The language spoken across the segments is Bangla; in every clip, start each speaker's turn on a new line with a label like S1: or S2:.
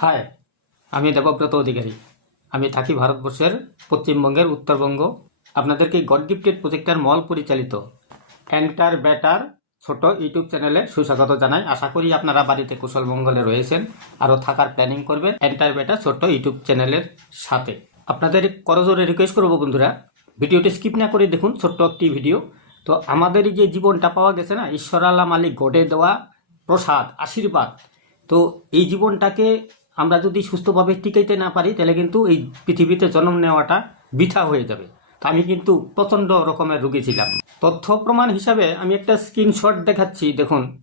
S1: হাই, আমি দেবব্রত অধিকারী। আমি থাকি ভারতবর্ষের পশ্চিমবঙ্গের উত্তরবঙ্গ। আপনাদেরকে গড গিফটেড প্রজেক্টের মল পরিচালিত এন্টার ব্যাটার ছোট ইউটিউব চ্যানেলে সুস্বাগত জানাই। আশা করি আপনারা বাড়িতে কুশল মঙ্গলে রয়েছেন আরও থাকার প্ল্যানিং করবেন এন্টার ব্যাটার ছোট্ট ইউটিউব চ্যানেলের সাথে। আপনাদের করজোরে রিকোয়েস্ট করব বন্ধুরা, ভিডিওটি স্কিপ না করে দেখুন ছোট্ট একটি ভিডিও তো আমাদের যে জীবনটা পাওয়া গেছে না, ঈশ্বর আল্লাহ মালিক গডে দেওয়া প্রসাদ, আশীর্বাদ। তো এই জীবনটাকে আমরা যদি সুস্থভাবে টিকাইতে না পারি, তাহলে কিন্তু এই পৃথিবীতে জন্ম নেওয়াটা বৃথা হয়ে যাবে। তো আমি কিন্তু প্রচণ্ড রকমের রুগী ছিলাম। তথ্য প্রমাণ হিসাবে আমি একটা স্ক্রিনশট দেখাচ্ছি, দেখুন।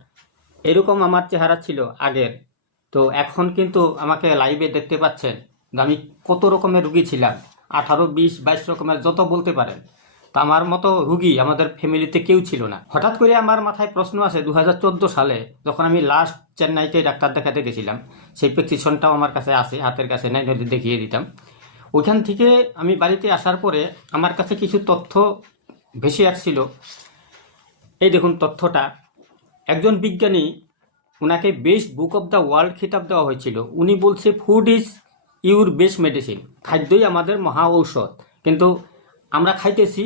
S1: এরকম আমার চেহারা ছিল আগের। তো এখন কিন্তু আমাকে লাইভে দেখতে পাচ্ছেন। আমি কত রকমের রুগী ছিলাম? আঠারো, বিশ, বাইশ রকমের, যত বলতে পারেন। আমার মতো রুগী আমাদের ফ্যামিলিতে কেউ ছিল না। হঠাৎ করে আমার মাথায় প্রশ্ন আসে দু সালে যখন আমি লাস্ট চেন্নাইতে ডাক্তার দেখাতে গেছিলাম, সেই প্রেসক্রিপশনটাও আমার কাছে আসে, হাতের কাছে নাই নদী দেখিয়ে দিতাম। ওইখান থেকে আমি বাড়িতে আসার পরে আমার কাছে কিছু তথ্য ভেসে আসছিল। এই দেখুন তথ্যটা। একজন বিজ্ঞানী ওনাকে best book of the world খিতাব দেওয়া হয়েছিল। উনি বলছে, food is your best medicine. খাদ্যই আমাদের মহা ঔষধ। কিন্তু আমরা খাইতেছি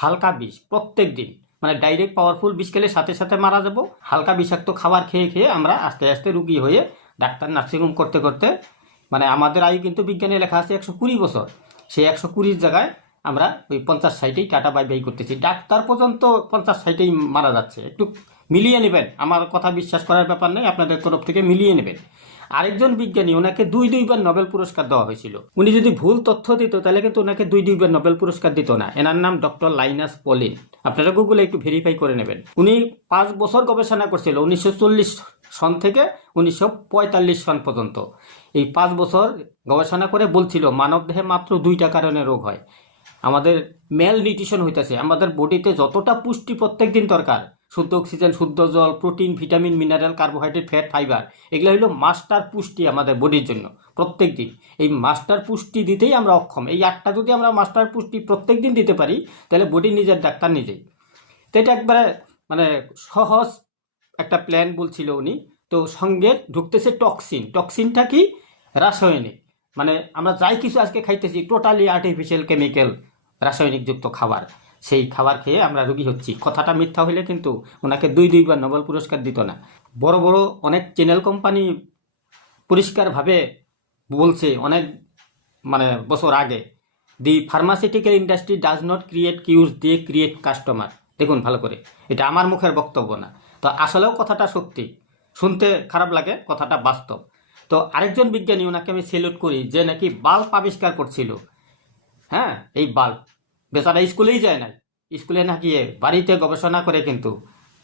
S1: হালকা বিষ প্রত্যেক দিন। মানে ডাইরেক্ট পাওয়ারফুল বিষ খেলে সাথে সাথে মারা যাব। হালকা বিষাক্ত খাবার খেয়ে খেয়ে আমরা আস্তে আস্তে রুগী হয়ে ডাক্তার নার্সিংহোম করতে করতে মানে আমাদের আয়ু কিন্তু বিজ্ঞানে লেখা আছে একশো কুড়ি বছর। সেই একশো কুড়ির জায়গায় আমরা ওই পঞ্চাশ ষাটেই টাটা বাই বাই করতেছি। ডাক্তার পর্যন্ত পঞ্চাশ ষাটেই মারা যাচ্ছে। একটু মিলিয়ে নেবেন। আমার কথা বিশ্বাস করার ব্যাপার নেই, আপনাদের তরফ থেকে মিলিয়ে নেবেন। আরেকজন বিজ্ঞানী, ওনাকে দুই দুইবার নোবেল পুরস্কার দেওয়া হয়েছিল। উনি যদি ভুল তথ্য দিত, তাহলে কিন্তু ওনাকে দুই দুইবার নোবেল পুরস্কার দিত না। এনার নাম ডক্টর লাইনাস পলিন। আপনারা গুগলে একটু ভেরিফাই করে নেবেন। উনি পাঁচ বছর গবেষণা করছিল, উনিশশো চল্লিশ সন থেকে উনিশশো পঁয়তাল্লিশ সন পর্যন্ত। এই পাঁচ বছর গবেষণা করে বলছিল মানবদেহে মাত্র দুইটা কারণে রোগ হয়। আমাদের মেল নিউট্রিশন হইতেছে। আমাদের বডিতে যতটা পুষ্টি প্রত্যেক দিন দরকার শুদ্ধ অক্সিজেন শুদ্ধ জল protein vitamin mineral carbohydrate fat fibre এগুলো হলো মাস্টার পুষ্টি আমাদের বডির জন্য প্রত্যেক দিন। এই মাস্টার পুষ্টি দিতেই আমরা অক্ষম। এই আটটা যদি আমরা মাস্টার পুষ্টি প্রত্যেক দিন দিতে পারি, তাহলে বডি নিজের ডাক্তার নিজেই। তো এটা একবারে মানে সহজ একটা প্ল্যান বলছিল উনি। তো সঙ্গে ঢুকতেছে টক্সিন টক্সিনটা কি? রাসায়নিক। মানে আমরা যাই কিছু আজকে খাইতেছি টোটালি আর্টিফিশিয়াল কেমিক্যাল রাসায়নিকযুক্ত খাবার। সেই খাবার খেয়ে আমরা রুগী হচ্ছি। কথাটা মিথ্যা হইলে কিন্তু ওনাকে দুই দুইবার নোবেল পুরস্কার দিত না। বড় বড় অনেক চ্যানেল কোম্পানি পরিষ্কারভাবে বলছে অনেক মানে বছর আগে the pharmaceutical industry does not create cures they create customer দেখুন ভালো করে, এটা আমার মুখের বক্তব্য না। তো আসলেও কথাটা সত্যি। শুনতে খারাপ লাগে, কথাটা বাস্তব। তো আরেকজন বিজ্ঞানী ওনাকে আমি সেলুট করি, যে নাকি বাল্ব আবিষ্কার করছিল। হ্যাঁ এই বাল্ব। বেচারা স্কুলেই যায় না স্কুলে না গিয়ে বাড়িতে গবেষণা করে কিন্তু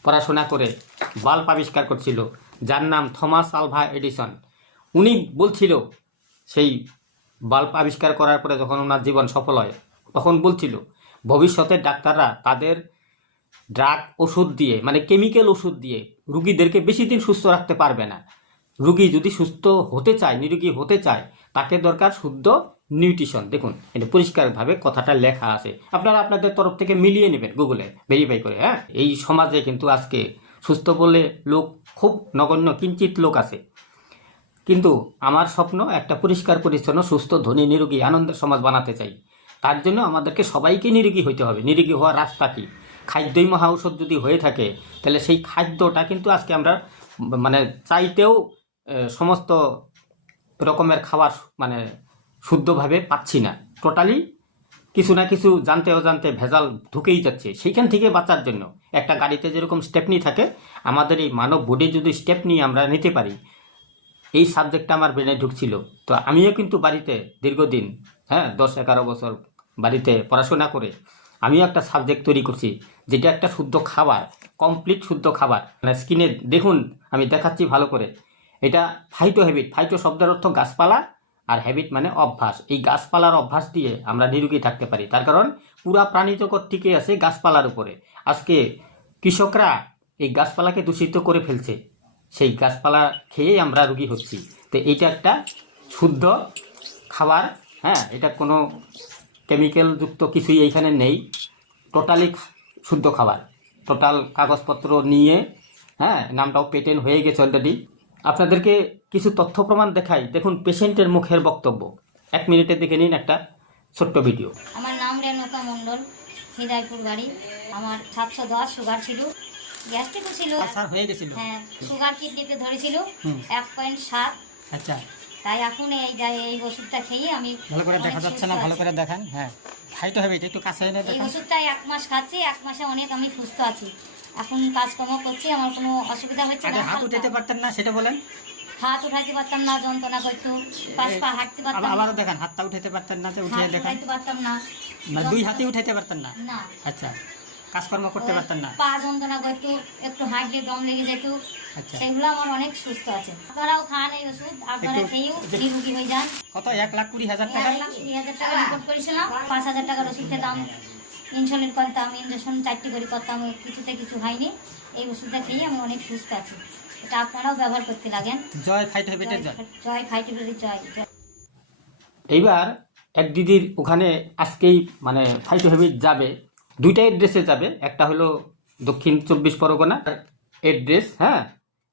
S1: পড়াশোনা করে বাল্ব আবিষ্কার করছিল, যার নাম থমাস আলভা এডিসন। উনি বলছিল, সেই বাল্ব আবিষ্কার করার পরে যখন ওনার জীবন সফল হয়, তখন বলছিল, ভবিষ্যতে ডাক্তাররা তাদের ড্রাগ ওষুধ দিয়ে মানে কেমিক্যাল ওষুধ দিয়ে রুগীদেরকে বেশি দিন সুস্থ রাখতে পারবে না। রুগী যদি সুস্থ হতে চায়, নিরোগী হতে চায়, তাকে দরকার শুদ্ধ নিউট্রিশন। দেখুন, এটা পরিষ্কারভাবে কথাটা লেখা আছে। আপনারা আপনাদের তরফ থেকে মিলিয়ে নেবেন গুগলে ভেরিফাই করে হ্যাঁ? এই সমাজে কিন্তু আজকে সুস্থ বলে লোক খুব নগণ্য, কিঞ্চিত লোক আছে। কিন্তু আমার স্বপ্ন একটা পরিষ্কার, পরিচ্ছন্ন, সুস্থ, ধনী, নিরোগী, আনন্দের সমাজ বানাতে চাই। তার জন্য আমাদেরকে সবাইকে নিরোগী হইতে হবে। নিরোগী হওয়ার রাস্তা কি? খাদ্যই মহা ঔষধ যদি হয়ে থাকে, তাহলে সেই খাদ্যটা কিন্তু আজকে আমরা মানে চাইতেও সমস্ত রকমের খাবার মানে শুদ্ধভাবে পাচ্ছি না। টোটালি কিছু না কিছু জানতে অজান্তে ভেজাল ঢুকেই যাচ্ছে। সেইখান থেকে বাঁচার জন্য একটা গাড়িতে যেরকম স্টেপনি থাকে, আমাদের এই মানব বডি যদি স্টেপ নিয়ে আমরা নিতে পারি, এই সাবজেক্টটা আমার ব্রেনে ঢুকছিল। তো আমিও কিন্তু বাড়িতে দীর্ঘদিন হ্যাঁ দশ এগারো বছর বাড়িতে পড়াশোনা করে আমিও একটা সাবজেক্ট তৈরি করছি, যেটা একটা শুদ্ধ খাবার কমপ্লিট শুদ্ধ খাবার। মানে স্কিনে দেখুন, আমি দেখাচ্ছি ভালো করে। এটা ফাইটো হ্যাবিট ফাইটো শব্দের অর্থ গাছপালা আর হ্যাবিট মানে অভ্যাস। এই গাছপালার অভ্যাস দিয়ে আমরা নিরোগী থাকতে পারি। তার কারণ পুরা প্রাণী জগৎ টিকে আছে গাছপালার উপরে। আজকে কৃষকরা এই গাছপালাকে দূষিত করে ফেলছে। সেই গাছপালা খেয়েই আমরা রুগী হচ্ছি। তো এইটা একটা শুদ্ধ খাবার হ্যাঁ? এটা কোনো কেমিক্যালযুক্ত কিছুই এইখানে নেই। টোটালি শুদ্ধ খাবার। টোটাল কাগজপত্র নিয়ে হ্যাঁ? নামটাও পেটেন্ট হয়ে গেছে অলরেডি আপনাদেরকে কিছু তথ্য প্রমাণ দেখাই। দেখুন পেশেন্টের মুখের বক্তব্য। এক মিনিটে দেখে নিন একটা ছোট্ট ভিডিও।
S2: আমার নাম রেণুকা মণ্ডল হৃদয়পুর বাড়ি। আমার সাতশো দশ সুগার ছিল। গ্যাস্ট্রিকও ছিল।
S1: হয়ে গেছিল।
S2: হ্যাঁ সুগার কিডনিতে ধরেছিল। এক পয়েন্ট সাত।
S1: আচ্ছা।
S2: তাই এখন এই যা- এই ওষুধটা খেয়ে আমি
S1: ভালো করে দেখা যাচ্ছে না? ভালো করে দেখান। হ্যাঁ। ফাইট হবে এটা একটু কাছে এনে
S2: এই
S1: দেখান।
S2: ওষুধটা এক মাস খাচ্ছি এক মাসে অনেক আমি সুস্থ আছি। এখন কাজকর্ম করছি আমার কোনো অসুবিধা হচ্ছে না
S1: হাত উঠাতে পারতেন না সেটা বলেন।
S2: হাত উঠাইতে পারতাম না যন্ত্রণা করতো পাঁচ পা হাঁটতে পারতাম না।
S1: আবারও দেখান হাতটা উঠাতে পারতেন না তো উঠিয়ে দেখান।
S2: উঠাইতে পারতাম না।
S1: না দুই হাতে উঠাইতে পারতেন না?
S2: না।
S1: আচ্ছা কাজকর্ম করতে পারতেন না?
S2: পা যন্ত্রণা করতো একটু হাঁটলে দম লেগে যেত।
S1: আচ্ছা।
S2: সেগুলো আমার অনেক সুস্থ আছে। আপনারাও খান এই ওষুধ আপনারা খেয়েও নিরোগী হয়ে যান।
S1: কত? এক লাখ কুড়ি হাজার টাকা?
S2: এক লাখ কুড়ি হাজার টাকা রিপোর্ট করেছিলাম পাঁচ হাজার টাকার ওষুধের খেতাম ইনসুলিন করতাম ইঞ্জেকশন চারটি করে করতাম কিছুতে কিছু হয়নি। এই ওষুধটা খেয়ে আমি অনেক সুস্থ আছি। এটা আপনারাও ব্যবহার করতে লাগেন।
S1: জয় ফাইট জয়
S2: জয়। ফাইটিভিটি জয়
S1: এইবার এক দিদির ওখানে আজকেই মানে ফাইট হেবিট যাবে। দুইটা এড্রেসে যাবে। একটা হলো দক্ষিণ চব্বিশ পরগনা এড্রেস হ্যাঁ?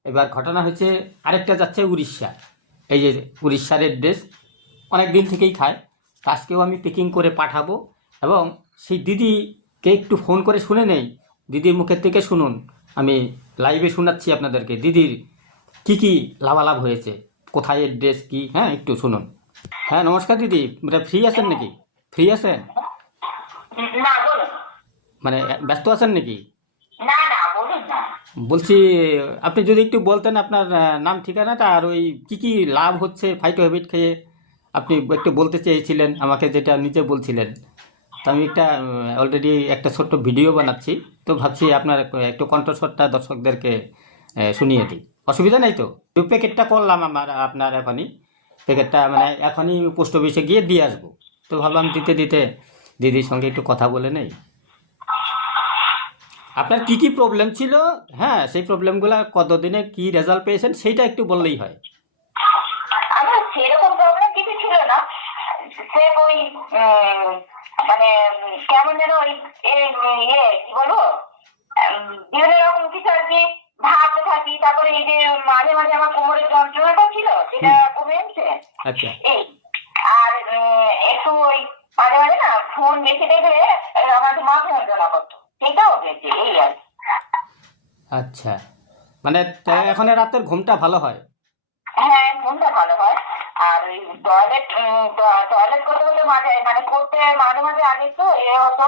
S1: এবার ঘটনা হচ্ছে আরেকটা যাচ্ছে উড়িষ্যা। এই যে উড়িষ্যার এড্রেস অনেক দিন থেকেই খায়। তা আজকেও আমি পিকিং করে পাঠাবো এবং সেই দিদিকে একটু ফোন করে শুনে নেই? দিদির মুখের থেকে শুনুন আমি লাইভে শোনাচ্ছি আপনাদেরকে। দিদির কি কি লাভালাভ হয়েছে? কোথায় এড্রেস কি? হ্যাঁ একটু শুনুন। হ্যাঁ নমস্কার দিদি। মানে ফ্রি আছেন নাকি? ফ্রি আছেন? মানে ব্যস্ত আছেন নাকি? বলছি আপনি যদি একটু বলতেন আপনার নাম ঠিকানাটা আর ওই কি কি লাভ হচ্ছে ফাইটো হ্যাবিট খেয়ে? আপনি একটু বলতে চেয়েছিলেন আমাকে যেটা নিজে বলছিলেন। তো আমি একটা অলরেডি একটা ছোট্ট ভিডিও বানাচ্ছি। তো ভাবছি আপনার একটু কণ্ঠস্বরটা দর্শকদেরকে শুনিয়ে দিই। অসুবিধা নেই তো? দু প্যাকেটটা করলাম আমার, আপনার এখনই। প্যাকেটটা মানে এখনই পোস্ট অফিসে গিয়ে দিয়ে আসব। তো ভাবলাম দিতে দিতে দিদির সঙ্গে একটু কথা বলে নেই। আপনার কি কি প্রবলেম ছিল? হ্যাঁ সেই প্রবলেমগুলো কতদিনে কি রেজাল্ট পেয়েছেন সেইটা একটু বললেই হয়।
S3: আমার সেরকম প্রবলেম কিছু ছিল না। সে ওই মানে কেমন যেন ওই ইয়ে কি বলব বিভিন্ন রকম কিছু আর কি ভাবতে থাকি। তারপরে এই যে মাঝে মাঝে আমার কোমরের যন্ত্রণাটা ছিল সেটা কমে এসছে।
S1: আচ্ছা।
S3: এই আর একটু ওই মাঝে মাঝে না ফোন বেশি দেখলে আমার একটু মাথা যন্ত্রণা করতো। সেটাও এই আর
S1: আচ্ছা। মানে এখন রাতের ঘুমটা ভালো হয়?
S3: হ্যাঁ ঘুমটা ভালো হয়। আর ওই টয়লেট টয়লেট করতে করতে মাঝে মানে করতে মাঝে মাঝে আগে তো এ হতো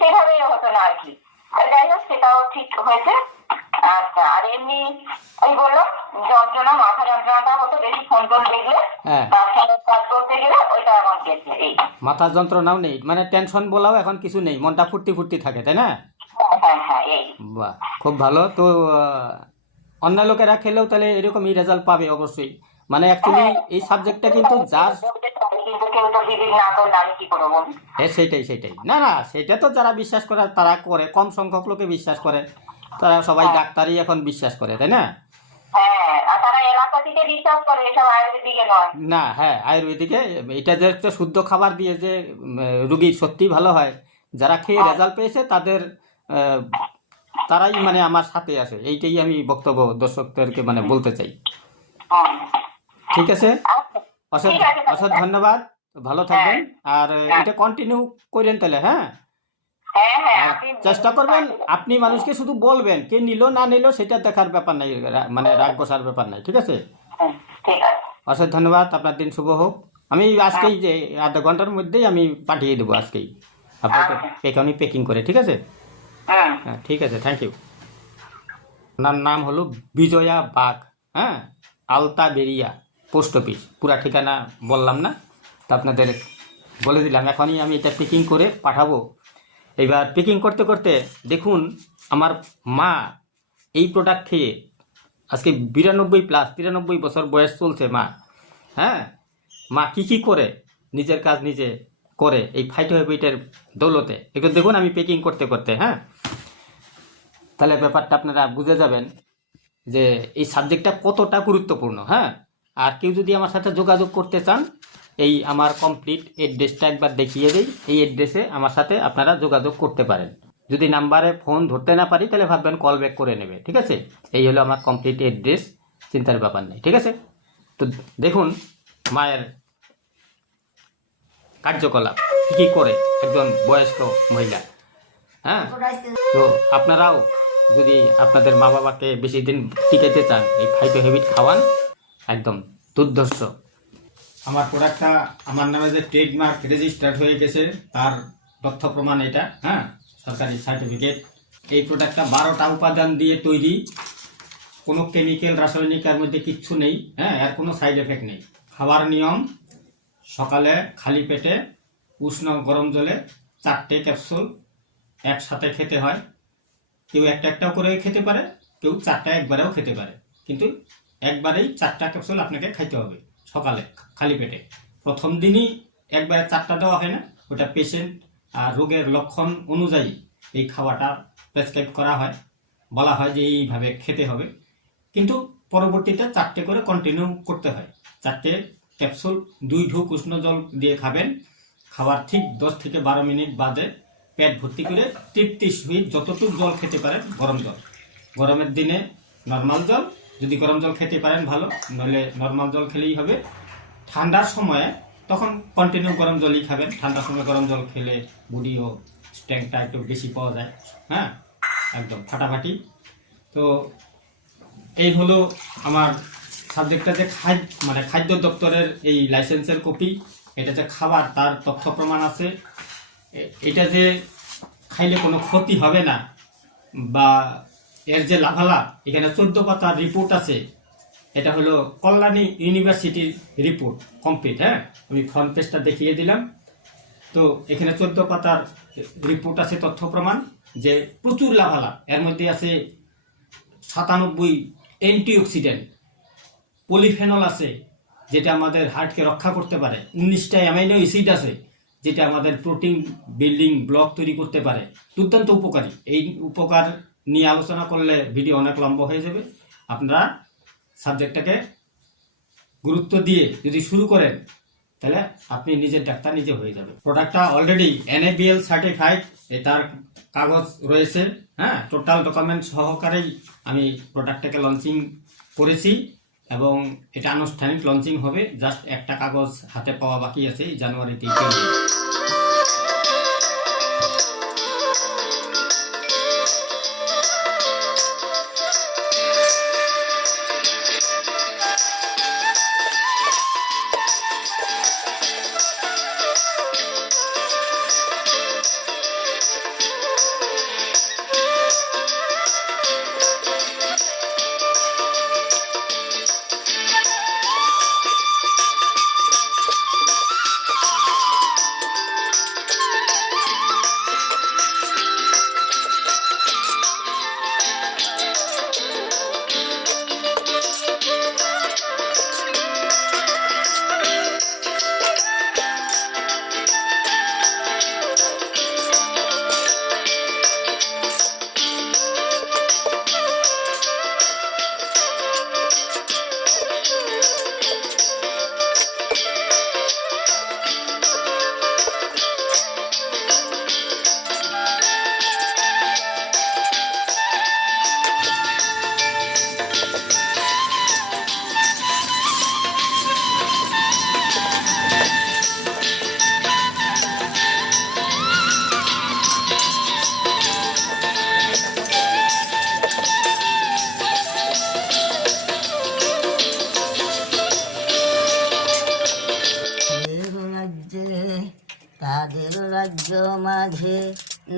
S3: সেভাবে হতো না আর কি। যাই হোক সেটাও ঠিক হয়েছে। আচ্ছা আর এমনি ওই বলল যন্ত্রণা মাথা যন্ত্রণাটা হতো বেশি ফোন টোন দেখলে
S1: হ্যাঁ।
S3: কাজ করতে গেলে ওইটা এখন গেছে এই।
S1: মাথার যন্ত্রণাও নেই মানে টেনশন বলাও এখন কিছু নেই মনটা ফুর্তি ফুর্তি থাকে তাই না?
S3: হ্যাঁ হ্যাঁ
S1: বাহ খুব ভালো। তো অন্য লোকেরা খেলেও তাহলে এরকমই রেজাল্ট পাবে অবশ্যই। মানে অ্যাকচুয়ালি এই সাবজেক্টটা কিন্তু যার হ্যাঁ সেইটাই সেইটাই না না সেটা তো যারা বিশ্বাস করে তারা করে। কম সংখ্যক লোকে বিশ্বাস করে। তারা সবাই ডাক্তারই এখন বিশ্বাস করে তাই না?
S3: হ্যাঁ
S1: না হ্যাঁ আয়ুর্বেদিকে এটা যে একটা শুদ্ধ খাবার দিয়ে যে রুগী সত্যি ভালো হয় যারা খেয়ে রেজাল্ট পেয়েছে তাদের তারাই মানে আমার সাথে আছে। এইটাই আমি বক্তব্য দর্শকদেরকে মানে বলতে চাই। ঠিক আছে?
S3: আচ্ছা। আছে,
S1: অসৎ ধন্যবাদ। ভালো থাকবেন। আর এটা কন্টিনিউ করেন তাহলে হ্যাঁ?
S3: হ্যাঁ হ্যাঁ
S1: চেষ্টা করবেন আপনি মানুষকে শুধু বলবেন কে নিল না নিল সেটা দেখার ব্যাপার নাই মানে রাগ বসার ব্যাপার নাই ঠিক আছে? অশেষ ধন্যবাদ আপনার দিন শুভ হোক। আমি আজকেই যে আধা ঘণ্টার মধ্যেই আমি পাঠিয়ে দেবো আজকেই। আপনাকে এখানেই প্যাকিং করে ঠিক আছে? হ্যাঁ। ঠিক আছে থ্যাংক ইউ ওনার নাম হলো বিজয়া বাগ হ্যাঁ? আলতা বেরিয়া পোস্ট অফিস। পুরা ঠিকানা বললাম না, তা আপনাদের বলে দিলাম। এখনই আমি এটা প্যাকিং করে পাঠাবো। এবার প্যাকিং করতে করতে দেখুন, আমার মা এই প্রোডাক্ট খেয়ে আজকে বিরানব্বই প্লাস তিরানব্বই বছর বয়স চলছে মা। হ্যাঁ? মা কি কি করে? নিজের কাজ নিজে করে এই ফাইট হ্যাবিটের দৌলতে। এগুলো দেখুন আমি প্যাকিং করতে করতে হ্যাঁ? তাহলে ব্যাপারটা আপনারা বুঝে যাবেন যে এই সাবজেক্টটা কতটা গুরুত্বপূর্ণ হ্যাঁ? আর কেউ যদি আমার সাথে যোগাযোগ করতে চান, এই আমার কমপ্লিট এড্রেসটা একবার দেখিয়ে দিই। এই এড্রেসে আমার সাথে আপনারা যোগাযোগ করতে পারেন। যদি নাম্বারে ফোন ধরতে না পারি, তাহলে ভাববেন কল ব্যাক করে নেবে, ঠিক আছে? এই হলো আমার কমপ্লিট এড্রেস চিন্তার ব্যাপার নেই, ঠিক আছে? তো দেখুন, মায়ের কার্যকলাপ কী কী করে একজন বয়স্ক মহিলা হ্যাঁ? তো আপনারাও যদি আপনাদের মা বাবাকে বেশি দিন টিকাইতে চান, এই ফাইটো হ্যাবিট খাওয়ান একদম দুর্ধর্ষ। আমার প্রোডাক্টটা আমার নামে যে ট্রেডমার্ক রেজিস্টার্ড হয়ে গেছে, তার তথ্য প্রমাণ এটা হ্যাঁ? সরকারি সার্টিফিকেট এই প্রোডাক্টটা বারোটা উপাদান দিয়ে তৈরি। কোনো কেমিক্যাল রাসায়নিক এর মধ্যে কিচ্ছু নেই হ্যাঁ? এর কোনো সাইড এফেক্ট নেই। খাবার নিয়ম, সকালে খালি পেটে উষ্ণ গরম জলে চারটে ক্যাপসুল একসাথে খেতে হয়। কেউ একটা একটাও করে খেতে পারে, কেউ চারটা একবারেও খেতে পারে। কিন্তু একবারেই চারটা ক্যাপসুল আপনাকে খাইতে হবে সকালে, খালি পেটে। প্রথম দিনই একবারে চারটা দেওয়া হয় না, ওটা পেশেন্ট আর রোগের লক্ষণ অনুযায়ী এই খাওয়াটা প্রেসক্রাইব করা হয়। বলা হয় যে এইভাবে খেতে হবে। কিন্তু পরবর্তীতে চারটে করে কন্টিনিউ করতে হয়। চারটে ক্যাপসুল দুই ঢুক উষ্ণ জল দিয়ে খাবেন। খাবার ঠিক দশ থেকে বারো মিনিট বাদে পেট ভর্তি করে তৃপ্তি সহিত যতটুকু জল খেতে পারেন, গরম জল। গরমের দিনে নর্মাল জল যদি গরম জল খেতে পারেন, ভালো। নইলে নর্মাল জল খেলেই হবে। ঠান্ডার সময়ে তখন কন্টিনিউ গরম জলই খাবেন। ঠান্ডার সময় গরম জল খেলে বডি ও স্ট্রেংথটা একটু বেশি পাওয়া যায়। হ্যাঁ? একদম, ফাটাফাটি। তো এই হলো আমার সাবজেক্টটা যে খাদ্য মানে খাদ্য দপ্তরের এই লাইসেন্সের কপি এটা যে খাবার, তার তথ্য প্রমাণ আছে। এটা যে খাইলে কোনো ক্ষতি হবে না, বা এর যে লাভালা এখানে চোদ্দ পাতার রিপোর্ট আছে। এটা হলো কল্যাণী ইউনিভার্সিটির রিপোর্ট কমপ্লিট হ্যাঁ? আমি ফ্রন্ট পেজটা দেখিয়ে দিলাম। তো এখানে চোদ্দ পাতার রিপোর্ট আছে তথ্য প্রমাণ, যে প্রচুর লাভালা এর মধ্যে আছে সাতানব্বই অ্যান্টিঅক্সিডেন্ট পলিফেনল আছে, যেটা আমাদের হার্টকে রক্ষা করতে পারে। উনিশটা অ্যামাইনো অ্যাসিড আছে, যেটা আমাদের প্রোটিন বিল্ডিং ব্লক তৈরি করতে পারে। দুর্দান্ত উপকারী। এই উপকার নিয়ে আলোচনা করলে ভিডিও অনেক লম্বা হয়ে যাবে। আপনারা সাবজেক্টটাকে গুরুত্ব দিয়ে যদি শুরু করেন, তাহলে আপনি নিজের ডাক্তার নিজে হয়ে যাবে প্রোডাক্টটা অলরেডি এনএবিএল সার্টিফাইড এ তার কাগজ রয়েছে হ্যাঁ? টোটাল ডকুমেন্ট সহকারেই আমি প্রোডাক্টটাকে লঞ্চিং করেছি এবং এটা আনুষ্ঠানিক লঞ্চিং হবে। জাস্ট একটা কাগজ হাতে পাওয়া বাকি আছে জানুয়ারিতেই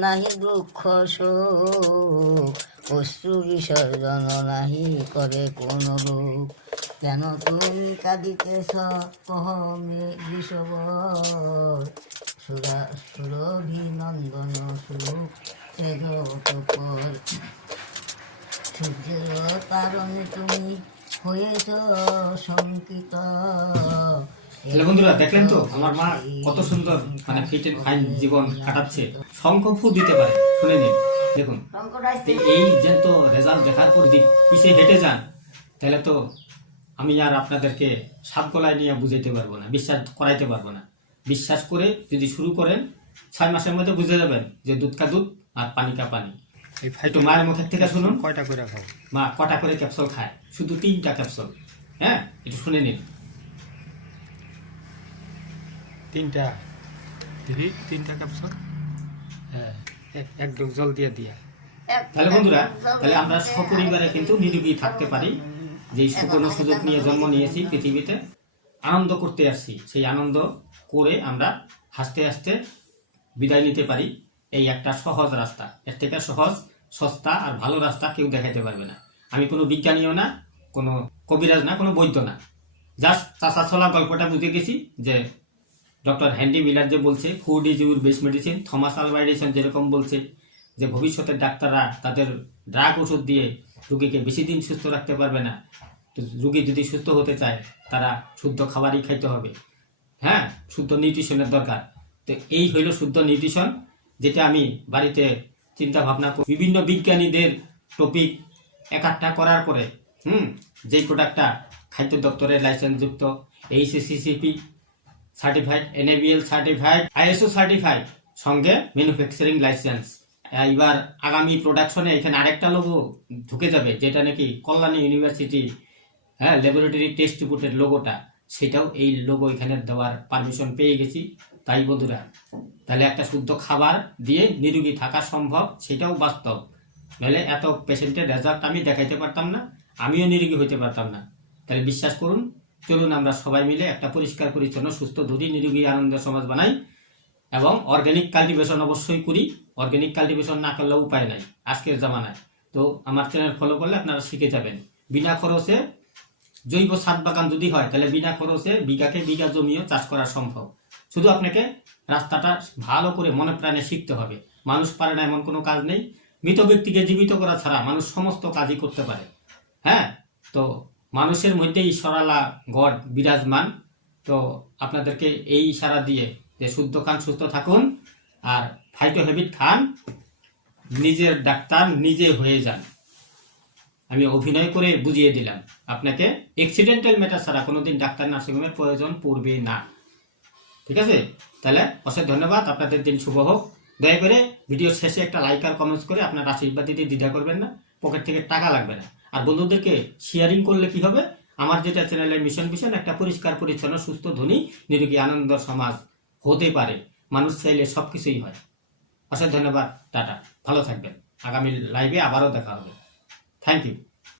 S4: নাহি দুঃখ শোক অশ্রু বিসর্জন নাহি করে কোন রূপ। কেন তুমি কাঁদিতেছ? কহ মে বিষবর সুরা, সুরভিনন্দন সুখ তেজ সূর্যের কারণে তুমি হয়েছ শঙ্কিত।
S1: তাহলে বন্ধুরা দেখলেন তো আমার মা কত সুন্দর মানে ফিট এন্ড ফাইন জীবন কাটাচ্ছে। শঙ্খ ফু দিতে পারে শুনে নিন। দেখুন এই যে তো রেজাল্ট দেখার পর যদি পিছিয়ে হেঁটে যান তাহলে তো আমি আর আপনাদেরকে সাত গলায় নিয়ে বুঝাইতে পারব না বিশ্বাস করাইতে পারব না। বিশ্বাস করে যদি শুরু করেন ছয় মাসের মধ্যে বুঝে যাবেন যে দুধ কা দুধ আর পানি কা পানি। একটু মায়ের মুখের থেকে শুনুন।
S5: কয়টা করে খাও
S1: মা কটা করে ক্যাপসুল খায়? শুধু তিনটা ক্যাপসুল। হ্যাঁ একটু শুনে নিন।
S5: তিনটা দিদি তিনটা ক্যাপসুল
S1: হ্যাঁ এক- ডোজ জল দিয়ে দিয়া। তাহলে বন্ধুরা, তাহলে আমরা সপরিবারে কিন্তু নিরোগী থাকতে পারি। যে এই সুবর্ণ সুযোগ নিয়ে জন্ম নিয়েছি পৃথিবীতে, আনন্দ করতে আসছি। সেই আনন্দ করে আমরা হাসতে হাসতে বিদায় নিতে পারি। এই একটা সহজ রাস্তা। এর থেকে সহজ, সস্তা আর ভালো রাস্তা কেউ দেখাতে পারবে না। আমি কোনো বিজ্ঞানীও না, কোনো কবিরাজ না, কোনো বৈদ্য না। জাস্ট চাষা চলা গল্পটা বুঝে গেছি যে ডক্টর হ্যান্ডি মিলার যে বলছে food is your best medicine Thomas Alva Edison যেরকম বলছে যে ভবিষ্যতের ডাক্তাররা তাদের ড্রাগ ওষুধ দিয়ে রুগীকে বেশি দিন সুস্থ রাখতে পারবে না। তো রুগী যদি সুস্থ হতে চায়, তারা শুদ্ধ খাবারই খাইতে হবে। হ্যাঁ শুদ্ধ নিউট্রিশনের দরকার। তো এই হইল শুদ্ধ নিউট্রিশন যেটা আমি বাড়িতে চিন্তা ভাবনা করি। বিভিন্ন বিজ্ঞানীদের টপিক একাট্টা করার পরে, হুম যেই প্রোডাক্টটা খাদ্য দপ্তরের লাইসেন্সযুক্ত HACCP certified NABL certified ISO certified সঙ্গে ম্যানুফ্যাকচারিং লাইসেন্স এবার আগামী প্রোডাকশনে এখানে আরেকটা লোগো ঢুকে যাবে, যেটা নাকি কল্যাণী ইউনিভার্সিটি হ্যাঁ ল্যাবরেটরি টেস্ট রিপোর্টের লোগোটা সেটাও এই লোগো এখানে দেওয়ার পারমিশন পেয়ে গেছি। তাই বন্ধুরা, তাহলে একটা শুদ্ধ খাবার দিয়ে নিরোগী থাকা সম্ভব, সেটাও বাস্তব। নাহলে এত পেশেন্টের রেজাল্ট আমি দেখাইতে পারতাম না, আমিও নিরোগী হইতে পারতাম না। তাহলে বিশ্বাস করুন চলুন আমরা সবাই মিলে একটা পরিষ্কার, পরিচ্ছন্ন, সুস্থ ধরি নিরোগী আনন্দ সমাজ বানাই এবং অর্গানিক কাল্টিভেশন অবশ্যই করি। অর্গানিক কাল্টিভেশন না করলে উপায় নাই আজকের জামানায়। তো আমার চ্যানেল ফলো করলে আপনারা শিখে যাবেন। বিনা খরচে জৈব সাত বাগান যদি হয়, তাহলে বিনা খরচে বিঘাকে বিঘা জমিও চাষ করা সম্ভব। শুধু আপনাকে রাস্তাটা ভালো করে মনে প্রাণে শিখতে হবে। মানুষ পারে না এমন কোনো কাজ নেই। মৃত ব্যক্তিকে জীবিত করা ছাড়া মানুষ সমস্ত কাজই করতে পারে। হ্যাঁ? তো মানুষের মধ্যে ঈশ্বরালা গড বিরাজমান। তো আপনাদেরকে এই ইশারা দিয়ে যে শুদ্ধ খান, সুস্থ থাকুন আর ফাইটো হ্যাবিট খান, নিজের ডাক্তার নিজে হয়ে যান। আমি অভিনয় করে বুঝিয়ে দিলাম আপনাকে। এক্সিডেন্টাল ম্যাটার ছাড়া কোনোদিন ডাক্তার নার্সিংহোমের প্রয়োজন পড়বে না। ঠিক আছে? তাহলে অশেষ ধন্যবাদ। আপনাদের দিন শুভ হোক। দয়া করে ভিডিওর শেষে একটা লাইক আর কমেন্টস করে আপনার আশীর্বাদ দিতে দ্বিধা করবেন না। পকেট থেকে টাকা লাগবে না। আর বন্ধুদেরকে শেয়ারিং করলে কি হবে? আমার যেটা চ্যানেলের মিশন মিশন একটা পরিষ্কার, পরিচ্ছন্ন, সুস্থ, ধনী নিরোগী আনন্দ সমাজ হতে পারে। মানুষ চাইলে সব কিছুই হয়। অসংখ্য ধন্যবাদ, টাটা। ভালো থাকবেন। আগামী লাইভে আবারও দেখা হবে। Thank you